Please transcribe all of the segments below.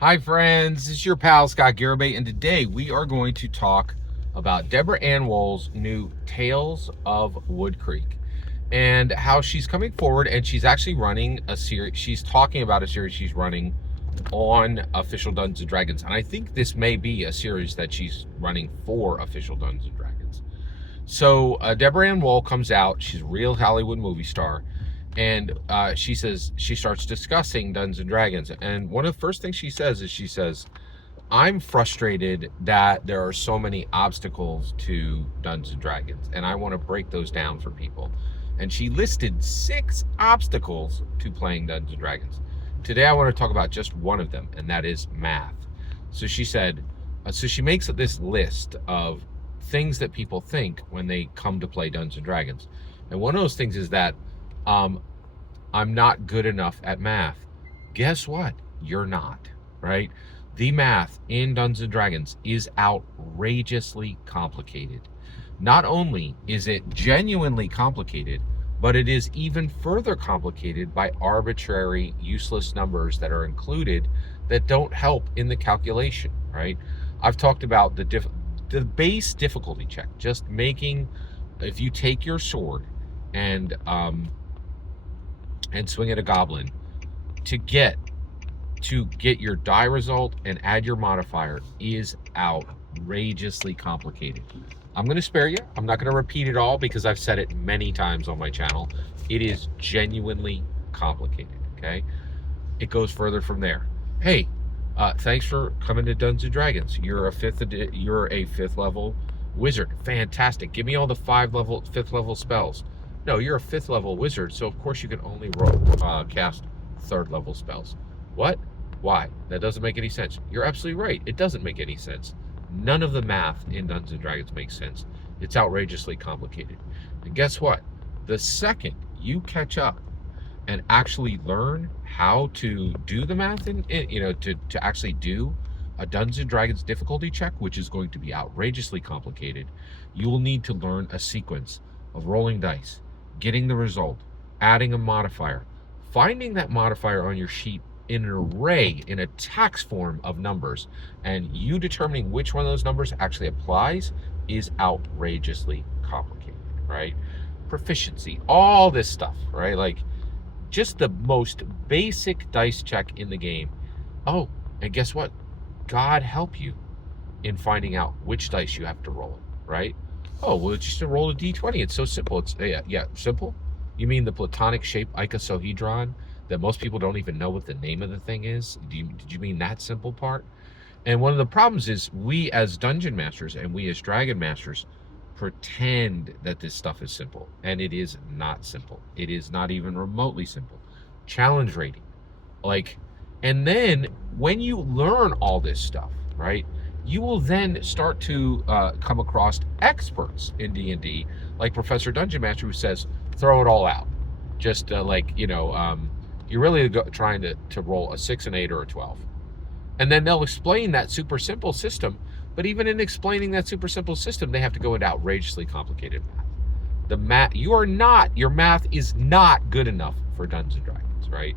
Hi friends, this is your pal Scott Garibay, and today we are going to talk about Deborah Ann Woll's new Tales of Wood Creek and how she's coming forward, and she's actually running a series. She's talking about a series she's running on Official Dungeons and Dragons, and I think this may be a series that she's running for Official Dungeons and Dragons. So Deborah Ann Woll comes out. She's a real Hollywood movie star, and she starts discussing Dungeons and Dragons. And one of the first things she says is, "I'm frustrated that there are so many obstacles to Dungeons and Dragons, and I want to break those down for people." And she listed 6 obstacles to playing Dungeons and Dragons. Today, I want to talk about just one of them, and that is math. So she said, so she makes this list of things that people think when they come to play Dungeons and Dragons. And one of those things is that I'm not good enough at math. Guess what? You're not, right? The math in Dungeons and Dragons is outrageously complicated. Not only is it genuinely complicated, but it is even further complicated by arbitrary, useless numbers that are included that don't help in the calculation, right? I've talked about the base difficulty check, just making, if you take your sword and swing at a goblin, to get your die result and add your modifier is outrageously complicated. I'm going to spare you. I'm not going to repeat it all because I've said it many times on my channel. It is genuinely complicated, okay? It goes further from there. Hey, thanks for coming to Dungeons and Dragons. You're a fifth level wizard. Fantastic. Give me all the 5th level spells. No, you're a 5th level wizard, so of course you can only cast 3rd level spells. What? Why? That doesn't make any sense. You're absolutely right. It doesn't make any sense. None of the math in Dungeons and Dragons makes sense. It's outrageously complicated. And guess what? The second you catch up and actually learn how to do the math to actually do a Dungeons and Dragons difficulty check, which is going to be outrageously complicated, you will need to learn a sequence of rolling dice, getting the result, adding a modifier, finding that modifier on your sheet in an array, in a tax form of numbers, and you determining which one of those numbers actually applies is outrageously complicated, right? Proficiency, all this stuff, right? Like, just the most basic dice check in the game. Oh, and guess what? God help you in finding out which dice you have to roll, right? Oh, well, it's just to roll a d20. It's so simple. It's simple. You mean the platonic shape icosahedron that most people don't even know what the name of the thing is? Did you mean that simple part? And one of the problems is we as dungeon masters and we as dragon masters pretend that this stuff is simple, and it is not simple. It is not even remotely simple. Challenge rating, like, and then when you learn all this stuff, right, you will then start to come across experts in D&D, like Professor Dungeon Master, who says, throw it all out. Just you're really trying to roll a 6, an 8, or a 12. And then they'll explain that super simple system, but even in explaining that super simple system, they have to go into outrageously complicated math. Your math is not good enough for Dungeons and Dragons, right?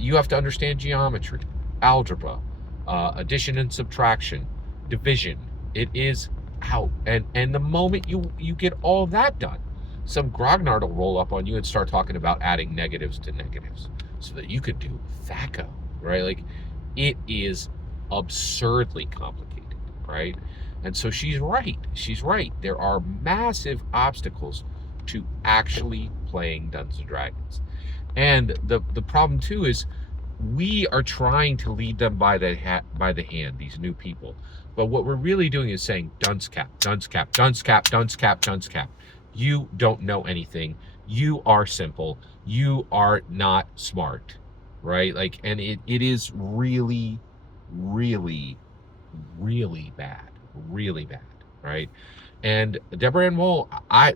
You have to understand geometry, algebra, addition and subtraction, division. It is out. And the moment you get all that done, some grognard will roll up on you and start talking about adding negatives to negatives so that you could do THACO, right? Like, it is absurdly complicated, right? And so she's right. There are massive obstacles to actually playing Dungeons and Dragons. And the problem too is we are trying to lead them by the hand, these new people. But what we're really doing is saying, dunce cap, dunce cap, dunce cap, dunce cap, dunce cap. You don't know anything. You are simple. You are not smart, right? Like, and it is really, really, really bad, right? And Deborah Ann Woll,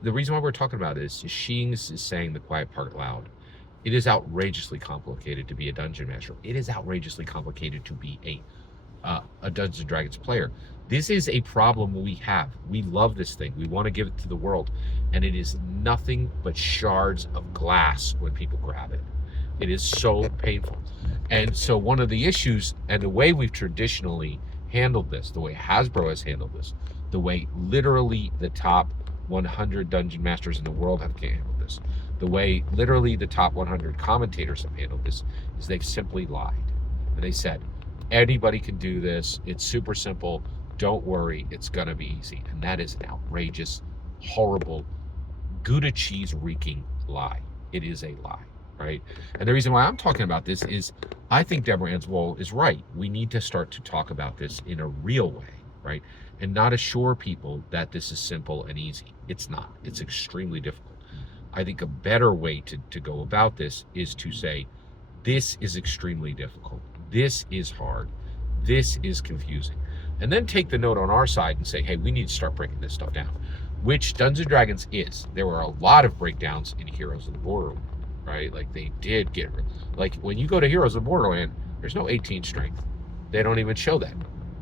the reason why we're talking about it is she's saying the quiet part loud. It is outrageously complicated to be a dungeon master. It is outrageously complicated to be a Dungeons and Dragons player. This is a problem we have. We love this thing. We want to give it to the world, and it is nothing but shards of glass when people grab it. It is so painful. And so one of the issues, and the way we've traditionally handled this, the way Hasbro has handled this, the way literally the top 100 dungeon masters in the world have handled this, the way literally the top 100 commentators have handled this, is they've simply lied. And they said, anybody can do this. It's super simple. Don't worry. It's going to be easy. And that is an outrageous, horrible, Gouda cheese reeking lie. It is a lie, right? And the reason why I'm talking about this is I think Deborah Ann's Woll is right. We need to start to talk about this in a real way, right? And not assure people that this is simple and easy. It's not. It's extremely difficult. I think a better way to go about this is to say, this is extremely difficult. This is hard. This is confusing. And then take the note on our side and say, hey, we need to start breaking this stuff down, which Dungeons & Dragons is. There were a lot of breakdowns in Heroes of the Borderland, right? Like they did get, like when you go to Heroes of Borderland, there's no 18 strength. They don't even show that,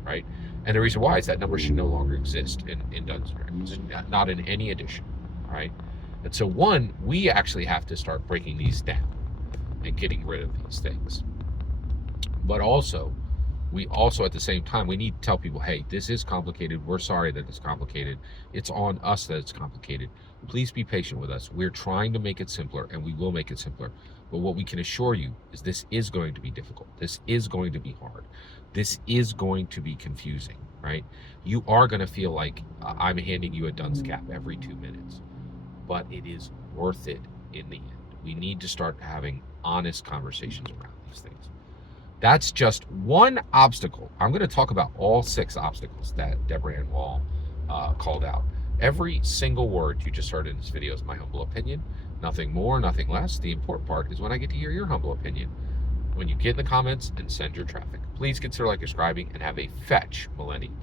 right? And the reason why is that number should no longer exist in Dungeons & Dragons, not in any edition, all right? And so one, we actually have to start breaking these down and getting rid of these things. But also, we also at the same time, we need to tell people, hey, this is complicated. We're sorry that it's complicated. It's on us that it's complicated. Please be patient with us. We're trying to make it simpler, and we will make it simpler. But what we can assure you is this is going to be difficult. This is going to be hard. This is going to be confusing, right? You are going to feel like I'm handing you a dunce cap every 2 minutes. But it is worth it in the end. We need to start having honest conversations around these things. That's just one obstacle. I'm going to talk about all 6 obstacles that Deborah Ann Woll called out. Every single word you just heard in this video is my humble opinion. Nothing more, nothing less. The important part is when I get to hear your humble opinion. When you get in the comments and send your traffic. Please consider subscribing and have a fetch millennium.